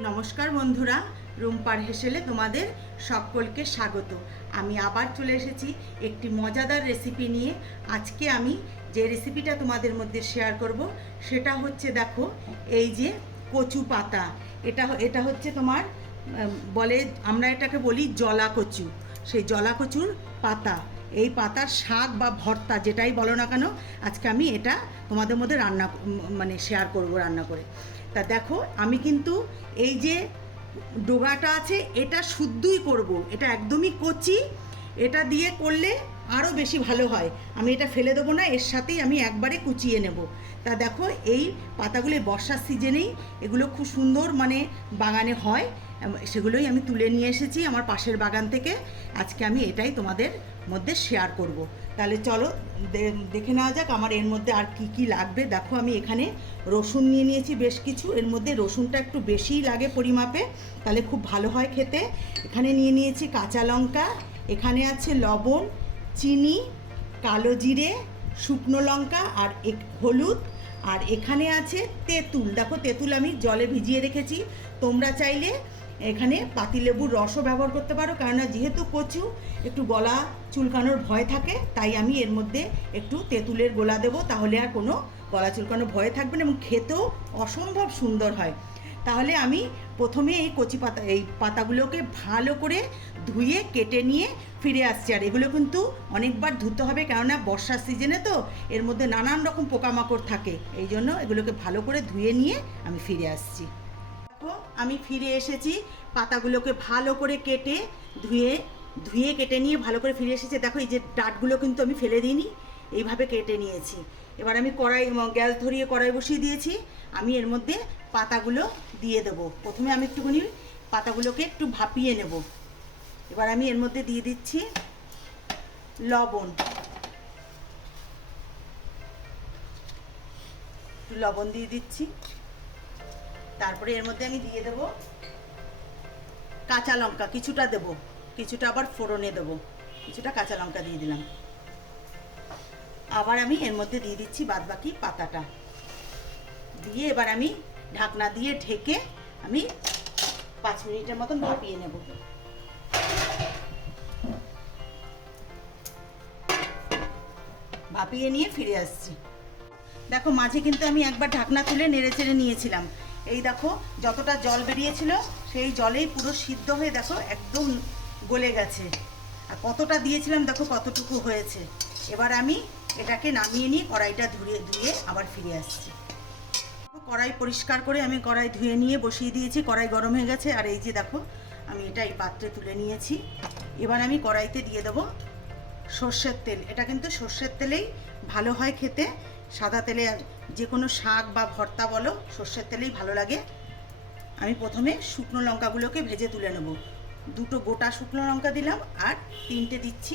নমস্কার বন্ধুরা, রুমপার হেসেলে তোমাদের সকলকে স্বাগত। আমি আবার চলে এসেছি একটি মজাদার রেসিপি নিয়ে। আজকে আমি যে রেসিপিটা তোমাদের মধ্যে শেয়ার করব, সেটা হচ্ছে দেখো, এই যে কচু পাতা। এটা এটা হচ্ছে তোমার বলে আমরা এটাকে বলি জলা কচু সেই জলা কচুর পাতা। এই পাতার শাক বা ভর্তা যেটাই বলো না কেন, আজকে আমি এটা তোমাদের মধ্যে রান্না মানে শেয়ার করব রান্না করে। তা দেখো, আমি কিন্তু এই যে ডোগাটা আছে, এটা শুদ্ধই করব। এটা একদমই কচি, এটা দিয়ে করলে আরও বেশি ভালো হয়। আমি এটা ফেলে দেবো না, এর সাথেই আমি একবারে কুচিয়ে নেব। তা দেখো, এই পাতাগুলি বর্ষার সিজনেই এগুলো খুব সুন্দর মানে বাগানে হয়। সেগুলোই আমি তুলে নিয়ে এসেছি আমার পাশের বাগান থেকে। আজকে আমি এটাই তোমাদের মধ্যে শেয়ার করব। তাহলে চলো দেখে নেওয়া যাক আমার এর মধ্যে আর কি কি লাগবে। দেখো আমি এখানে রসুন নিয়ে নিয়েছি বেশ কিছু। এর মধ্যে রসুনটা একটু বেশিই লাগে পরিমাপে। তাহলে খুব ভালো হয় খেতে। এখানে নিয়ে নিয়েছি কাঁচা লঙ্কা। এখানে আছে লবণ, চিনি, কালো জিরে, শুকনো লঙ্কা আর এক- হলুদ। আর এখানে আছে তেঁতুল। দেখো তেঁতুল আমি জলে ভিজিয়ে রেখেছি। তোমরা চাইলে এখানে পাতিলেবুর রসও ব্যবহার করতে পারো, কেননা যেহেতু কচু, একটু গলা চুলকানোর ভয় থাকে, তাই আমি এর মধ্যে একটু তেঁতুলের গোলা দেবো, তাহলে আর কোনো গলা চুলকানোর ভয় থাকবে না এবং খেতেও অসম্ভব সুন্দর হয়। তাহলে আমি প্রথমে এই কচি পাতা, এই পাতাগুলোকে ভালো করে ধুয়ে, কেটে নিয়ে ফিরে আসছি। আর এগুলো কিন্তু অনেকবার ধুতে হবে, কেননা বর্ষার সিজনে তো এর মধ্যে নানান রকম পোকামাকড় থাকে, এই জন্য এগুলোকে ভালো করে ধুয়ে নিয়ে আমি ফিরে আসছি। আমি ফিরে এসেছি, পাতাগুলোকে ভালো করে কেটে ধুয়ে ধুয়ে কেটে নিয়ে ভালো করে ফিরে এসেছি। দেখো, এই যে ডাটগুলো কিন্তু আমি ফেলে দিইনি, এইভাবে কেটে নিয়েছি। এবার আমি কড়াই গ্যাস ধরিয়ে কড়াই বসিয়ে দিয়েছি। আমি এর মধ্যে পাতাগুলো দিয়ে দেবো। প্রথমে আমি একটুখানি পাতাগুলোকে একটু ভাপিয়ে নেব। এবার আমি এর মধ্যে দিয়ে দিচ্ছি লবণ। লবণ দিয়ে দিচ্ছি। তারপরে এর মধ্যে আমি দিয়ে দেব কাঁচা লঙ্কা, কিছুটা দেব। কিছুটা আবার ফোড়নে দেব। কিছুটা কাঁচা লঙ্কা দিয়ে দিলাম। আবার আমি এর মধ্যে দিয়ে দিচ্ছি বাদবাকি পাতাটা। দিয়ে এবার আমি ঢাকনা দিয়ে ঢেকে আমি পাঁচ মিনিটের মতন ভাপিয়ে নেব। ভাপিয়ে নিয়ে ফিরে আসছি। দেখো, মাঝে কিন্তু আমি একবার ঢাকনা তুলে নেড়ে চেড়ে নিয়েছিলাম। এই দেখো, যতটা জল বেরিয়েছিল, সেই জলেই পুরো সিদ্ধ হয়ে দেখো, একদম গলে গেছে। আর কতটা দিয়েছিলাম দেখো, কতটুকু হয়েছে। এবার আমি এটাকে নামিয়ে নিয়ে কড়াইটা ধুয়ে ধুয়ে আবার ফিরে আসছি। কড়াই পরিষ্কার করে আমি কড়াই ধুয়ে নিয়ে বসিয়ে দিয়েছি, কড়াই গরম হয়ে গেছে। আর এই যে দেখো, আমি এটা এই পাত্রে তুলে নিয়েছি। এবার আমি কড়াইতে দিয়ে দেবো সর্ষের তেল। এটা কিন্তু সর্ষের তেলেই ভালো হয় খেতে। সাদা তেলে যে কোনো শাক বা ভর্তা বলো, সর্ষের তেলেই ভালো লাগে। আমি প্রথমে শুকনো লঙ্কাগুলোকে ভেজে তুলে নেব। দুটো গোটা শুকনো লঙ্কা দিলাম আর তিনটে দিচ্ছি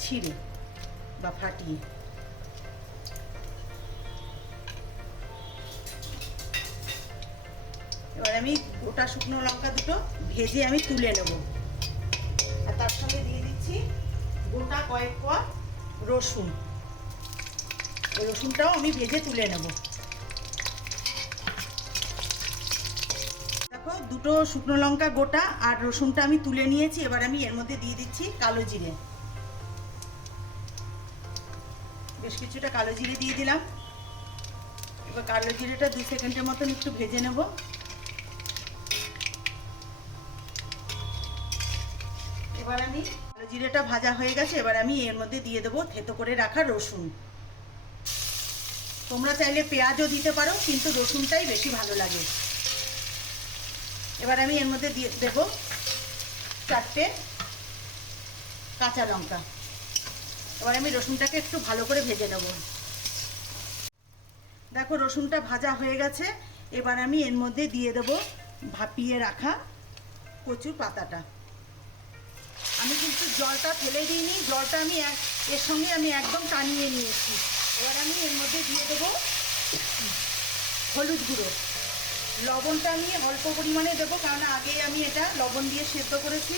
ছিঁড়ে বা ফাটিয়ে। এবার আমি গোটা শুকনো লঙ্কা দুটো ভেজে আমি তুলে নেব। আর তার সঙ্গে দিয়ে দিচ্ছি গোটা কয়েক কোয়া রসুন। ওই রসুনটাও আমি ভেজে তুলে নেব দেখো দুটো শুকনো লঙ্কা গোটা আর রসুনটা আমি তুলে নিয়েছি, এবার আমি এর মধ্যে দিয়ে দিচ্ছি কালো জিরে। বেশ কিছুটা কালো জিরে দিয়ে দিলাম। এবার কালো জিরেটা দু সেকেন্ডের মতন একটু ভেজে নেব। এবার আমি কালো জিরেটা ভাজা হয়ে গেছে, এবার আমি এর মধ্যে দিয়ে দেবো থেতো করে রাখা রসুন। তোমরা চাইলে পেঁয়াজও দিতে পারো, কিন্তু রসুনটাই বেশি ভালো লাগে। এবার আমি এর মধ্যে দিয়ে দেব চারটে কাঁচা লঙ্কা। এবার আমি রসুনটাকে একটু ভালো করে ভেজে নেব। দেখো, রসুনটা ভাজা হয়ে গেছে। এবার আমি এর মধ্যে দিয়ে দেব ভাপিয়ে রাখা কচুর পাতাটা। আমি কিন্তু জলটা ফেলে দিইনি, জলটা আমি এর সঙ্গে আমি একদম টানিয়ে নিয়েছি। এবার আমি এর মধ্যে দিয়ে দেবো হলুদ গুঁড়ো। লবণটা আমি অল্প পরিমাণে দেবো, কারণ আগেই আমি এটা লবণ দিয়ে সেদ্ধ করেছি।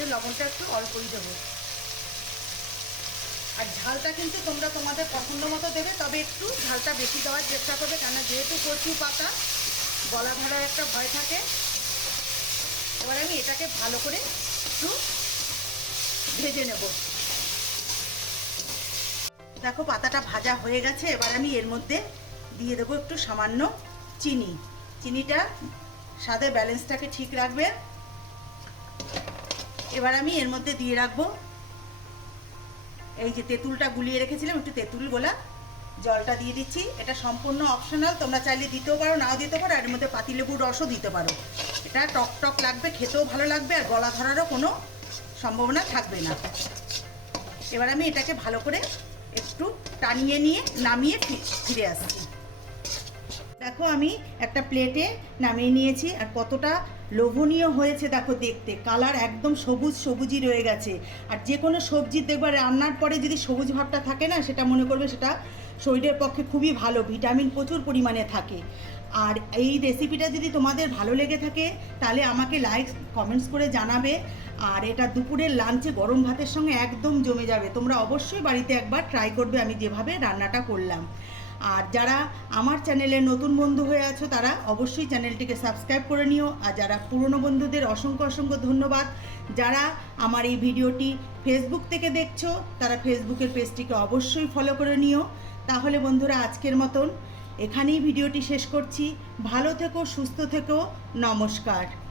এই লবণটা একটু অল্পই দেবো। আর ঝালটা কিন্তু তোমরা তোমাদের পছন্দ মতো দেবে, তবে একটু ঝালটা বেশি দেওয়ার চেষ্টা করবে কেন যেহেতু কচু পাতা, গলা ধরার একটা ভয় থাকে। এবার আমি এটাকে ভালো করে একটু ভেজে নেব। দেখো, পাতাটা ভাজা হয়ে গেছে, এবার আমি এর মধ্যে দিয়ে দেবো একটু সামান্য চিনি। চিনিটা স্বাদের ব্যালেন্সটাকে ঠিক রাখবে। এবার আমি এর মধ্যে দিয়ে রাখব এই যে তেঁতুলটা গুলিয়ে রেখেছিলাম, একটু তেঁতুল গোলা জলটা দিয়ে দিচ্ছি। এটা সম্পূর্ণ অপশনাল তোমরা চাইলে দিতেও পারো, নাও দিতে পারো, আর এর মধ্যে পাতিলেবুর রসও দিতে পারো। এটা টক টক লাগবে, খেতেও ভালো লাগবে, আর গলা ধরারও কোনো সম্ভাবনা থাকবে না। এবার আমি এটাকে ভালো করে একটু টানিয়ে নিয়ে নামিয়ে ফিরে আসছি। দেখো আমি একটা প্লেটে নামিয়ে নিয়েছি আর কতটা লোভনীয় হয়েছে দেখো দেখতে। কালার একদম সবুজ সবুজই রয়ে গেছে। আর যে কোনো সবজি দেখবে রান্নার পরে যদি সবুজ ভাবটা থাকে না, সেটা মনে করবে সেটা শরীরের পক্ষে খুবই ভালো, ভিটামিন প্রচুর পরিমাণে থাকে। আর এই রেসিপিটা যদি তোমাদের ভালো লেগে থাকে, তাহলে আমাকে লাইক কমেন্টস করে জানাবে। আর এটা দুপুরের লাঞ্চে গরম ভাতের সঙ্গে একদম জমে যাবে। তোমরা অবশ্যই বাড়িতে একবার ট্রাই করবে, আমি যেভাবে রান্নাটা করলাম। আর যারা আমার চ্যানেলে নতুন বন্ধু হয়ে আছো, তারা অবশ্যই চ্যানেলটিকে সাবস্ক্রাইব করে নিও। আর যারা পুরনো বন্ধুদের অসংখ্য অসংখ্য ধন্যবাদ। যারা আমার এই ভিডিওটি ফেসবুক থেকে দেখছ, তারা ফেসবুকের পেজটিকে অবশ্যই ফলো করে নিও। তাহলে বন্ধুরা, আজকের মতন এখানেই ভিডিওটি শেষ করছি। ভালো থেকো, সুস্থ থেকো, নমস্কার।